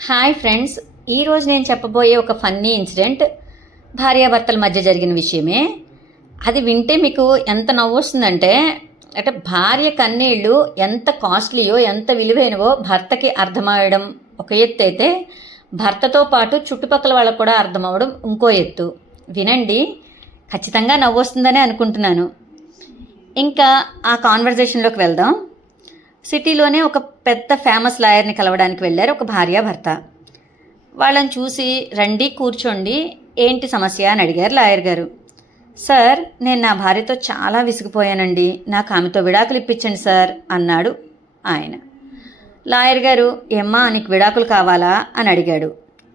Hi friends, ఈరోజు నేను చెప్పబోయే ఒక ఫన్నీ ఇన్సిడెంట్ భార్యాభర్తల మధ్య జరిగిన విషయమే. అది వింటే మీకు ఎంత నవ్వు వస్తుందంటే, అంటే భార్య కన్నీళ్ళు ఎంత కాస్ట్లీయో ఎంత విలువైనవో భర్తకి అర్థమవడం ఒక ఎత్తు అయితే, భర్తతో పాటు చుట్టుపక్కల వాళ్ళకు కూడా అర్థమవడం ఇంకో ఎత్తు. వినండి, ఖచ్చితంగా నవ్వు వస్తుందనే అనుకుంటున్నాను. ఇంకా ఆ కాన్వర్జేషన్లోకి వెళ్దాం. సిటీలోనే ఒక పెద్ద ఫేమస్ లాయర్ని కలవడానికి వెళ్ళారు ఒక భార్యాభర్త. వాళ్ళని చూసి, రండి కూర్చోండి, ఏంటి సమస్య అని అడిగారు లాయర్ గారు. సార్, నేను నా భార్యతో చాలా విసిగిపోయానండి, నాకు ఆమెతో విడాకులు ఇప్పించండి సార్ అన్నాడు ఆయన. లాయర్ గారు, ఏమ్మా నీకు విడాకులు కావాలా అని అడిగాడు.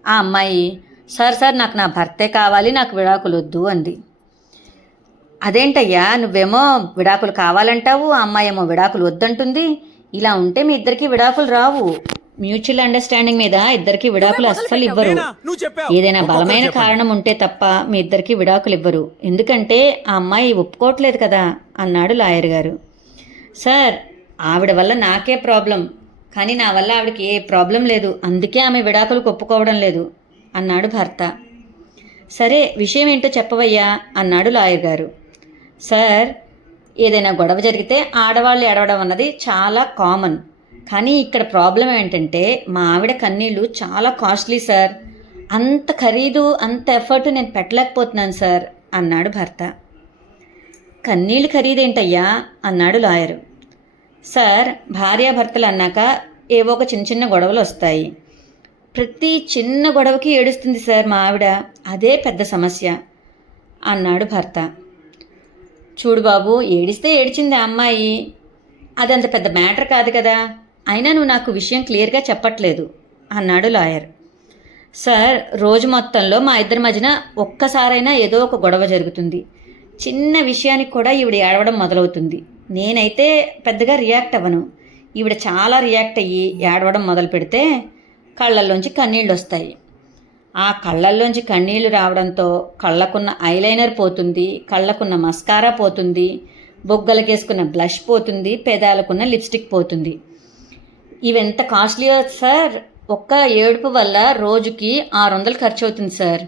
ఆ అమ్మాయి, సార్ నాకు నా భర్తే కావాలి, నాకు విడాకులు వద్దు అంది. అదేంటయ్యా, నువ్వేమో విడాకులు కావాలంటావు, ఆ అమ్మాయి ఏమో విడాకులు వద్దంటుంది. ఇలా ఉంటే మీ ఇద్దరికి విడాకులు రావు. మ్యూచువల్ అండర్స్టాండింగ్ మీద ఇద్దరికి విడాకులు అస్సలు ఇవ్వరు. ఏదైనా బలమైన కారణం ఉంటే తప్ప మీ ఇద్దరికి విడాకులు ఇవ్వరు. ఎందుకంటే ఆ అమ్మాయి ఒప్పుకోవట్లేదు కదా అన్నాడు లాయర్ గారు. సార్, ఆవిడ వల్ల నాకే ప్రాబ్లం, కానీ నా వల్ల ఆవిడకి ఏ ప్రాబ్లం లేదు, అందుకే ఆమె విడాకులకు ఒప్పుకోవడం లేదు అన్నాడు భర్త. సరే, విషయం ఏంటో చెప్పవయ్యా అన్నాడు లాయర్ గారు. సార్, ఏదైనా గొడవ జరిగితే ఆడవాళ్ళు ఏడవడం అన్నది చాలా కామన్, కానీ ఇక్కడ ప్రాబ్లం ఏంటంటే మా ఆవిడ కన్నీళ్ళు చాలా కాస్ట్లీ సార్, అంత ఖరీదు అంత ఎఫర్ట్ నేను పెట్టలేకపోతున్నాను సార్ అన్నాడు భర్త. కన్నీళ్ళు ఖరీదేంటయ్యా అన్నాడు లాయరు. సార్, భార్యాభర్తలు అన్నాక ఏవో ఒక చిన్న చిన్న గొడవలు వస్తాయి. ప్రతి చిన్న గొడవకి ఏడుస్తుంది సార్ మా ఆవిడ, అదే పెద్ద సమస్య అన్నాడు భర్త. చూడు బాబు, ఏడిస్తే ఏడిచింది ఆ అమ్మాయి, అదంత పెద్ద మ్యాటర్ కాదు కదా, అయినా నువ్వు నాకు విషయం క్లియర్గా చెప్పట్లేదు అన్నాడు లాయర్. సార్, రోజు మొత్తంలో మా ఇద్దరి మధ్యన ఒక్కసారైనా ఏదో ఒక గొడవ జరుగుతుంది. చిన్న విషయానికి కూడా ఈవిడ ఏడవడం మొదలవుతుంది. నేనైతే పెద్దగా రియాక్ట్ అవ్వను, ఈవిడ చాలా రియాక్ట్ అయ్యి ఏడవడం మొదలు పెడితే కళ్ళల్లోంచి కన్నీళ్ళు వస్తాయి. ఆ కళ్ళల్లోంచి కన్నీళ్లు రావడంతో కళ్ళకున్న ఐలైనర్ పోతుంది, కళ్ళకున్న మస్కారా పోతుంది, బొగ్గలకేసుకున్న బ్లష్ పోతుంది, పెదాలకున్న లిప్స్టిక్ పోతుంది. ఇవెంత కాస్ట్లీయో సార్, ఒక్క ఏడుపు వల్ల రోజుకి 600 ఖర్చు అవుతుంది సార్.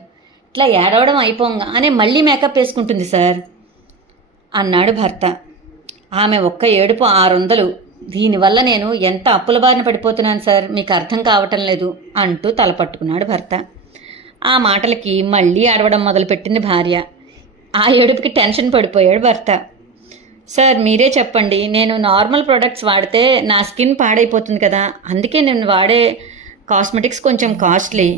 ఇట్లా ఏడవడం అయిపోగానే మళ్ళీ మేకప్ వేసుకుంటుంది సార్ అన్నాడు భర్త. ఆమె ఒక్క ఏడుపు 600, దీనివల్ల నేను ఎంత అప్పుల బారిన పడిపోతున్నాను సార్, మీకు అర్థం కావటం లేదు అంటూ తలపట్టుకున్నాడు భర్త. ఆ మాటలకి మళ్ళీ ఆడవడం మొదలుపెట్టింది భార్య. ఆ ఏడుపుకి టెన్షన్ పడిపోయాడు భర్త. సార్, మీరే చెప్పండి, నేను నార్మల్ ప్రోడక్ట్స్ వాడితే నా స్కిన్ పాడైపోతుంది కదా, అందుకే నేను వాడే కాస్మెటిక్స్ కొంచెం కాస్ట్లీ.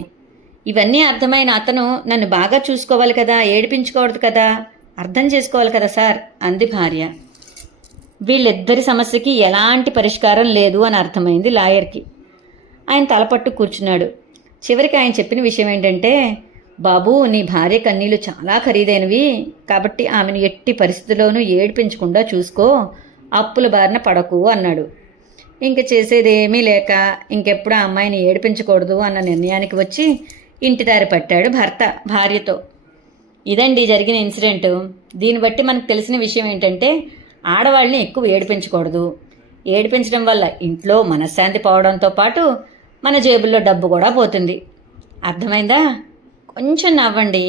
ఇవన్నీ అర్థమైన అతను నన్ను బాగా చూసుకోవాలి కదా, ఏడిపించుకోవద్దు కదా, అర్థం చేసుకోవాలి కదా సార్ అంది భార్య. వీళ్ళిద్దరి సమస్యకి ఎలాంటి పరిష్కారం లేదు అని అర్థమైంది లాయర్కి. ఆయన తలపట్టు కూర్చున్నాడు. చివరికి ఆయన చెప్పిన విషయం ఏంటంటే, బాబు, నీ భార్య కన్నీళ్ళు చాలా ఖరీదైనవి, కాబట్టి ఆమెను ఎట్టి పరిస్థితుల్లోనూ ఏడిపించకుండా చూసుకో, అప్పుల బారిన పడకు అన్నాడు. ఇంక చేసేదేమీ లేక ఇంకెప్పుడు ఆ అమ్మాయిని ఏడిపించకూడదు అన్న నిర్ణయానికి వచ్చి ఇంటి దారి పట్టాడు భర్త భార్యతో. ఇదండి జరిగిన ఇన్సిడెంట్. దీన్ని బట్టి మనకు తెలిసిన విషయం ఏంటంటే, ఆడవాళ్ళని ఎక్కువ ఏడిపించకూడదు. ఏడిపించడం వల్ల ఇంట్లో మనశ్శాంతి పోవడంతో పాటు మన జేబుల్లో డబ్బు కూడా పోతుంది. అర్థమైందా? కొంచెం నవ్వండి.